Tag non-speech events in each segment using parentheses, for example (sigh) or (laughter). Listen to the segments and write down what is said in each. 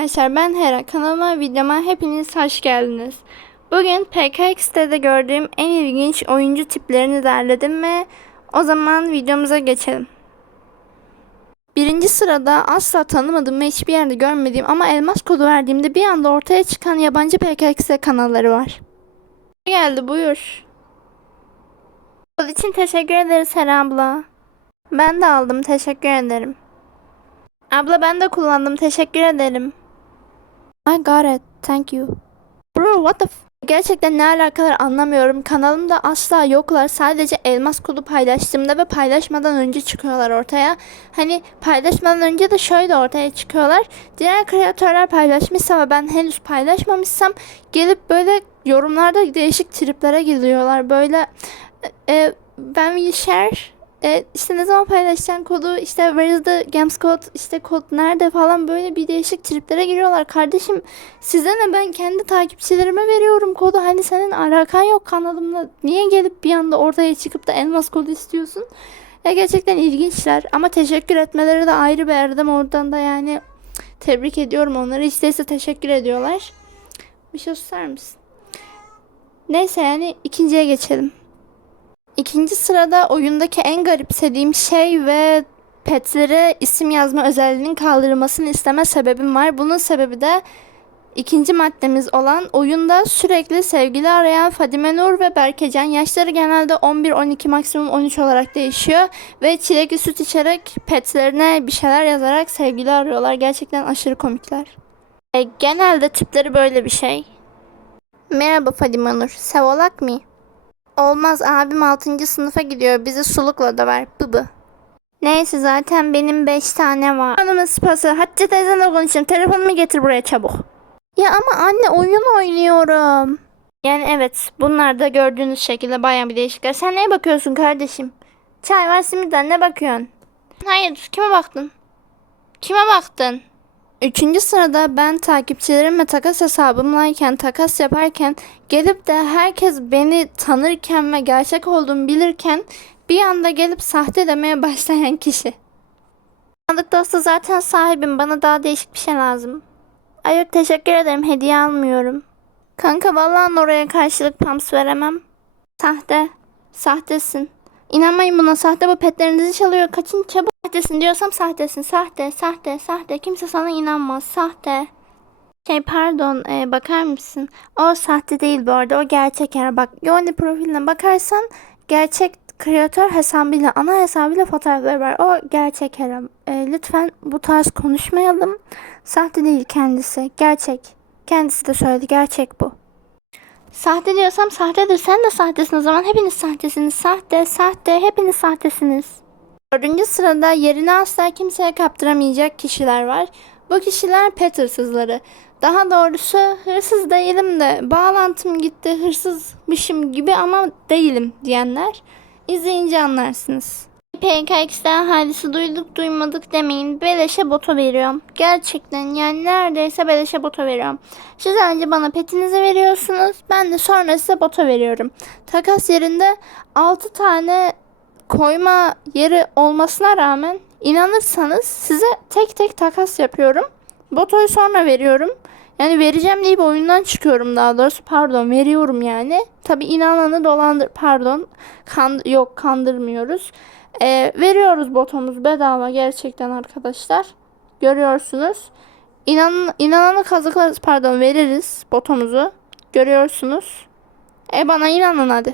arkadaşlar ben Hera kanalıma videoma hepiniz hoş geldiniz. Bugün PKX'de gördüğüm en ilginç oyuncu tiplerini derledim ve o zaman videomuza geçelim. Birinci sırada asla tanımadığım ve hiçbir yerde görmediğim ama elmas kodu verdiğimde bir anda ortaya çıkan yabancı PKX kanalları var. Geldi buyur. Kod için teşekkür ederiz Hera abla. Ben de aldım teşekkür ederim. Abla ben de kullandım. Teşekkür ederim. I got it. Thank you. Bro what the f- Gerçekten ne alakalar anlamıyorum. Kanalımda asla yoklar. Sadece elmas kodu paylaştığımda ve paylaşmadan önce çıkıyorlar ortaya. Hani paylaşmadan önce de şöyle ortaya çıkıyorlar. Diğer kreatörler paylaşmışsa ve ben henüz paylaşmamışsam gelip böyle yorumlarda değişik triplere giriyorlar. Böyle e, ben will share e, işte ne zaman paylaşacaksın kodu işte where is the games code işte kod nerede falan böyle bir değişik triplere giriyorlar. Kardeşim size ne ben kendi takipçilerime veriyorum kodu hani senin alakan yok kanalımla niye gelip bir anda ortaya çıkıp da elmas kodu istiyorsun? Ya gerçekten ilginçler ama teşekkür etmeleri de ayrı bir erdem oradan da yani tebrik ediyorum onları isteyse teşekkür ediyorlar. Bir şey susar mısın? Neyse yani ikinciye geçelim. İkinci sırada oyundaki en garipsediğim şey ve petlere isim yazma özelliğinin kaldırılmasını isteme sebebim var. Bunun sebebi de ikinci maddemiz olan oyunda sürekli sevgili arayan Fadime Nur ve Berkecan yaşları genelde 11-12 maksimum 13 olarak değişiyor ve çilekli süt içerek petlerine bir şeyler yazarak sevgili arıyorlar. Gerçekten aşırı komikler. E, genelde tipleri böyle bir şey. Merhaba Fadime Nur. Sevolak mı? Olmaz abim 6. sınıfa gidiyor. Bizi sulukla döver. Bıbı. Neyse zaten benim 5 tane var. Hanımın sıpası. Hatice teyzenle konuşayım. Telefonumu getir buraya çabuk. Ya ama anne oyun oynuyorum. Yani evet bunlar da gördüğünüz şekilde bayağı bir değişikler. Sen neye bakıyorsun kardeşim? Çay var simitten ne bakıyorsun? Hayır kime baktın? Kime baktın? Üçüncü sırada ben takipçilerimle takas hesabımlayken, takas yaparken gelip de herkes beni tanırken ve gerçek olduğumu bilirken bir anda gelip sahte demeye (laughs) başlayan kişi. Sandık dostu zaten sahibim. Bana daha değişik bir şey lazım. Ay yok teşekkür ederim. Hediye almıyorum. Kanka vallahi oraya karşılık pams veremem. Sahte. Sahtesin. İnanmayın buna sahte bu petlerinizi çalıyor. Kaçın çabuk. Sahtesin diyorsam sahtesin. Sahte, sahte, sahte. Kimse sana inanmaz. Sahte. Şey pardon e, bakar mısın? O sahte değil bu arada. O gerçek yani. Bak Yoni profiline bakarsan gerçek kreatör hesabıyla ana hesabıyla fotoğrafları var. O gerçek Kerem. E, lütfen bu tarz konuşmayalım. Sahte değil kendisi. Gerçek. Kendisi de söyledi. Gerçek bu. Sahte diyorsam sahtedir. Sen de sahtesin o zaman. Hepiniz sahtesiniz. Sahte, sahte. Hepiniz sahtesiniz. Dördüncü sırada yerini asla kimseye kaptıramayacak kişiler var. Bu kişiler pet hırsızları. Daha doğrusu hırsız değilim de bağlantım gitti hırsızmışım gibi ama değilim diyenler. İzleyince anlarsınız. PKX'den hadisi duyduk duymadık demeyin. Beleşe boto veriyorum. Gerçekten yani neredeyse beleşe boto veriyorum. Siz önce bana petinizi veriyorsunuz. Ben de sonra size boto veriyorum. Takas yerinde 6 tane koyma yeri olmasına rağmen inanırsanız size tek tek takas yapıyorum. Botoyu sonra veriyorum. Yani vereceğim deyip oyundan çıkıyorum daha doğrusu. Pardon veriyorum yani. Tabi inananı dolandır pardon. Kan yok kandırmıyoruz. Ee, veriyoruz botomuz bedava gerçekten arkadaşlar. Görüyorsunuz. İnan, inananı kazıklarız pardon veririz botomuzu. Görüyorsunuz. E bana inanın hadi.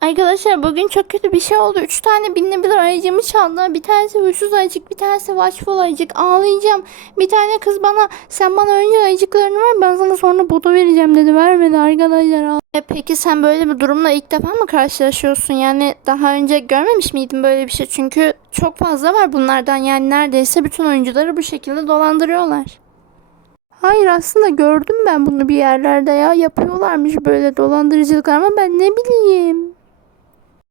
Arkadaşlar bugün çok kötü bir şey oldu. Üç tane binilebilir ayıcımı çaldı. Bir tanesi huysuz ayıcık, bir tanesi watchful ayıcık. Ağlayacağım. Bir tane kız bana sen bana önce ayıcıklarını ver ben sana sonra botu vereceğim dedi. Vermedi arkadaşlar. E peki sen böyle bir durumla ilk defa mı karşılaşıyorsun? Yani daha önce görmemiş miydin böyle bir şey? Çünkü çok fazla var bunlardan. Yani neredeyse bütün oyuncuları bu şekilde dolandırıyorlar. Hayır aslında gördüm ben bunu bir yerlerde ya. Yapıyorlarmış böyle dolandırıcılıklar ama ben ne bileyim.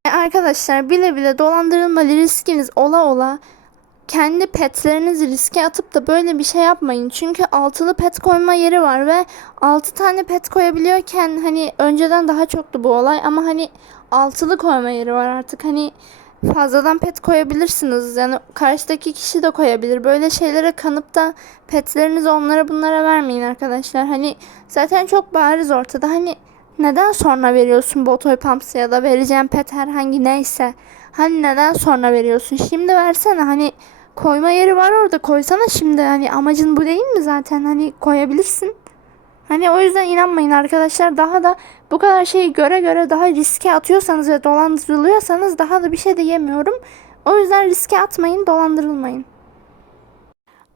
E, Arkadaşlar bile bile dolandırılma riskiniz ola ola kendi petlerinizi riske atıp da böyle bir şey yapmayın. Çünkü altılı pet koyma yeri var ve 6 tane pet koyabiliyorken hani önceden daha çoktu bu olay ama hani altılı koyma yeri var artık. Hani fazladan pet koyabilirsiniz. Yani karşıdaki kişi de koyabilir. Böyle şeylere kanıp da petlerinizi onlara bunlara vermeyin arkadaşlar. Hani zaten çok bariz ortada. Hani neden sonra veriyorsun Botoy Pumps ya da vereceğim pet herhangi neyse. Hani neden sonra veriyorsun? Şimdi versene hani koyma yeri var orada koysana şimdi. Hani amacın bu değil mi zaten? Hani koyabilirsin. Hani o yüzden inanmayın arkadaşlar. Daha da bu kadar şeyi göre göre daha riske atıyorsanız ve dolandırılıyorsanız daha da bir şey de yemiyorum. O yüzden riske atmayın, dolandırılmayın.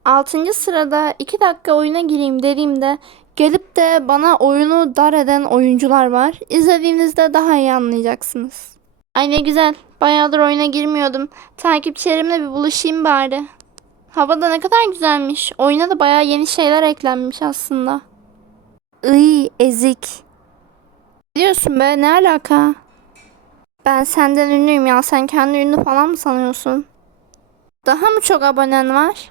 6. sırada 2 dakika oyuna gireyim dediğimde gelip de bana oyunu dar eden oyuncular var. İzlediğinizde daha iyi anlayacaksınız. Ay ne güzel. Bayağıdır oyuna girmiyordum. Takipçilerimle bir buluşayım bari. Hava da ne kadar güzelmiş. Oyuna da bayağı yeni şeyler eklenmiş aslında. Iy ezik. Biliyorsun be ne alaka? Ben senden ünlüyüm ya. Sen kendi ünlü falan mı sanıyorsun? Daha mı çok abonen var?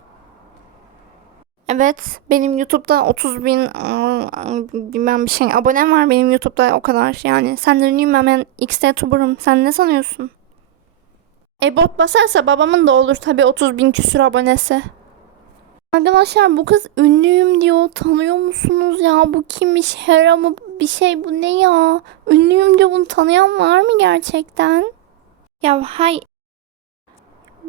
Evet, benim YouTube'da 30 bin ıı, bilmem bir şey abonem var benim YouTube'da o kadar yani. Senden ünlüyüm ben, ben X'de tuburum. Sen ne sanıyorsun? E bot basarsa babamın da olur tabii 30 bin küsür abonesi. Arkadaşlar bu kız ünlüyüm diyor. Tanıyor musunuz ya? Bu kimmiş? Hera mı? Bir şey bu ne ya? Ünlüyüm diyor. Bunu tanıyan var mı gerçekten? Ya hay.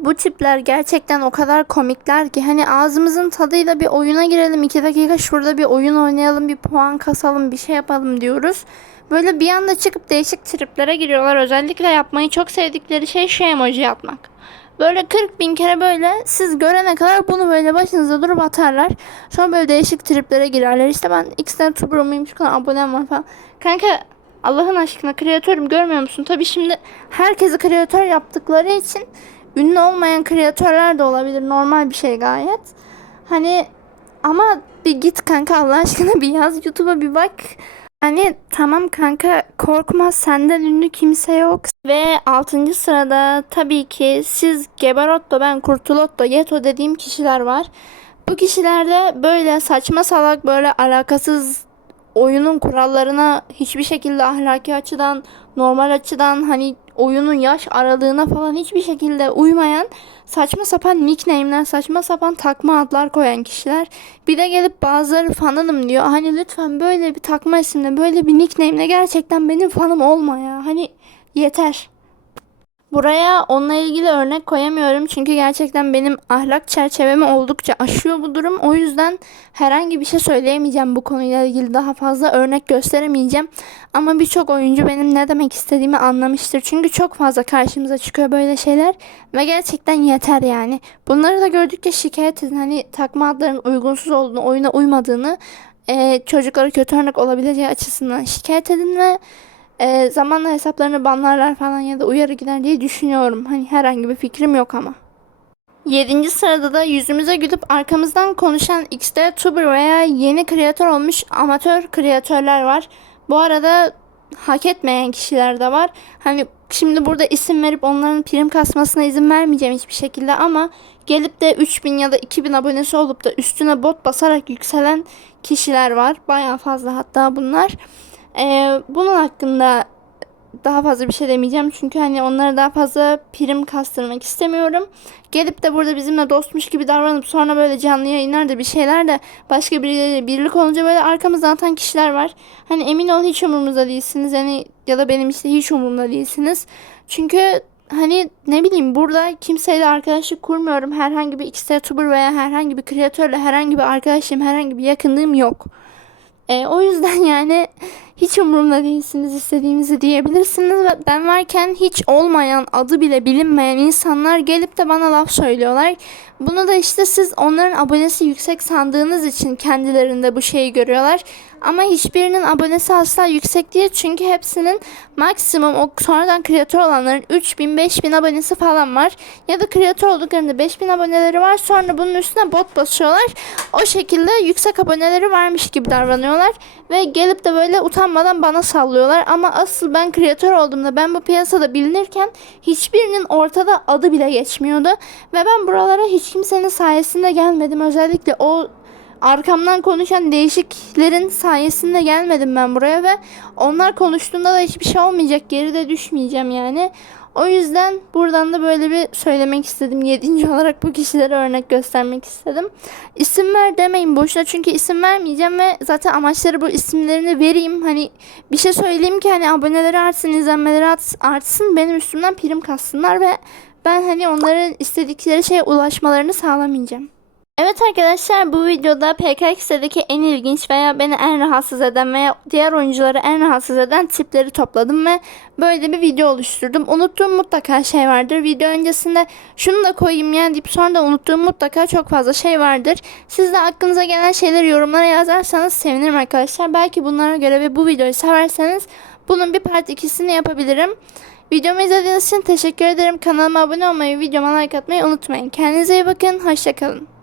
Bu tipler gerçekten o kadar komikler ki hani ağzımızın tadıyla bir oyuna girelim. iki dakika şurada bir oyun oynayalım. Bir puan kasalım. Bir şey yapalım diyoruz. Böyle bir anda çıkıp değişik triplere giriyorlar. Özellikle yapmayı çok sevdikleri şey şu emoji yapmak. Böyle 40 bin kere böyle siz görene kadar bunu böyle başınıza durup atarlar. Sonra böyle değişik triplere girerler. İşte ben X'den tuberumuyum şu kadar abonem var falan. Kanka Allah'ın aşkına kreatörüm görmüyor musun? Tabii şimdi herkesi kreatör yaptıkları için ünlü olmayan kreatörler de olabilir. Normal bir şey gayet. Hani ama bir git kanka Allah aşkına bir yaz YouTube'a bir bak. Hani tamam kanka korkma senden ünlü kimse yok. Ve 6. sırada tabii ki siz Geberotto ben Kurtulotto Yeto dediğim kişiler var. Bu kişilerde böyle saçma salak böyle alakasız oyunun kurallarına hiçbir şekilde ahlaki açıdan normal açıdan hani oyunun yaş aralığına falan hiçbir şekilde uymayan saçma sapan nickname'ler, saçma sapan takma adlar koyan kişiler. Bir de gelip bazıları fanınım diyor. Hani lütfen böyle bir takma isimle, böyle bir nickname'le gerçekten benim fanım olma ya. Hani yeter. Buraya onunla ilgili örnek koyamıyorum çünkü gerçekten benim ahlak çerçevemi oldukça aşıyor bu durum. O yüzden herhangi bir şey söyleyemeyeceğim bu konuyla ilgili daha fazla örnek gösteremeyeceğim. Ama birçok oyuncu benim ne demek istediğimi anlamıştır. Çünkü çok fazla karşımıza çıkıyor böyle şeyler ve gerçekten yeter yani. Bunları da gördükçe şikayet edin. Hani takma adların uygunsuz olduğunu, oyuna uymadığını, çocuklara kötü örnek olabileceği açısından şikayet edin ve e, zamanla hesaplarını banlarlar falan ya da uyarı gider diye düşünüyorum. Hani herhangi bir fikrim yok ama. 7. sırada da yüzümüze gülüp arkamızdan konuşan X'de tuber veya yeni kreatör olmuş amatör kreatörler var. Bu arada hak etmeyen kişiler de var. Hani şimdi burada isim verip onların prim kasmasına izin vermeyeceğim hiçbir şekilde ama gelip de 3000 ya da 2000 abonesi olup da üstüne bot basarak yükselen kişiler var. Bayağı fazla hatta bunlar. Ee, bunun hakkında daha fazla bir şey demeyeceğim. Çünkü hani onlara daha fazla prim kastırmak istemiyorum. Gelip de burada bizimle dostmuş gibi davranıp sonra böyle canlı yayınlarda bir şeyler de başka birileriyle birlik olunca böyle arkamızdan atan kişiler var. Hani emin olun hiç umurumuzda değilsiniz. Yani ya da benim işte hiç umurumda değilsiniz. Çünkü hani ne bileyim burada kimseyle arkadaşlık kurmuyorum. Herhangi bir X YouTuber veya herhangi bir kreatörle herhangi bir arkadaşım, herhangi bir yakınlığım yok. E, o yüzden (laughs) yani hiç umurumda değilsiniz istediğimizi diyebilirsiniz ve ben varken hiç olmayan adı bile bilinmeyen insanlar gelip de bana laf söylüyorlar. Bunu da işte siz onların abonesi yüksek sandığınız için kendilerinde bu şeyi görüyorlar. Ama hiçbirinin abonesi asla yüksek değil çünkü hepsinin maksimum o sonradan kreatör olanların 3000 5000 abonesi falan var. Ya da kreatör olduklarında 5000 aboneleri var sonra bunun üstüne bot basıyorlar. O şekilde yüksek aboneleri varmış gibi davranıyorlar ve gelip de böyle utanmadan bana sallıyorlar. Ama asıl ben kreatör olduğumda ben bu piyasada bilinirken hiçbirinin ortada adı bile geçmiyordu. Ve ben buralara hiç kimsenin sayesinde gelmedim. Özellikle o arkamdan konuşan değişiklerin sayesinde gelmedim ben buraya ve onlar konuştuğunda da hiçbir şey olmayacak. Geride düşmeyeceğim yani. O yüzden buradan da böyle bir söylemek istedim. Yedinci olarak bu kişilere örnek göstermek istedim. İsim ver demeyin boşuna çünkü isim vermeyeceğim ve zaten amaçları bu isimlerini vereyim. Hani bir şey söyleyeyim ki hani aboneleri artsın, izlenmeleri art- artsın, benim üstümden prim kassınlar ve ben hani onların istedikleri şeye ulaşmalarını sağlamayacağım. Evet arkadaşlar bu videoda PKX'deki en ilginç veya beni en rahatsız eden veya diğer oyuncuları en rahatsız eden tipleri topladım ve böyle bir video oluşturdum. Unuttuğum mutlaka şey vardır. Video öncesinde şunu da koyayım ya deyip sonra da unuttuğum mutlaka çok fazla şey vardır. Siz de aklınıza gelen şeyleri yorumlara yazarsanız sevinirim arkadaşlar. Belki bunlara göre ve bu videoyu severseniz bunun bir part ikisini yapabilirim. Videomu izlediğiniz için teşekkür ederim. Kanalıma abone olmayı, videoma like atmayı unutmayın. Kendinize iyi bakın. Hoşçakalın.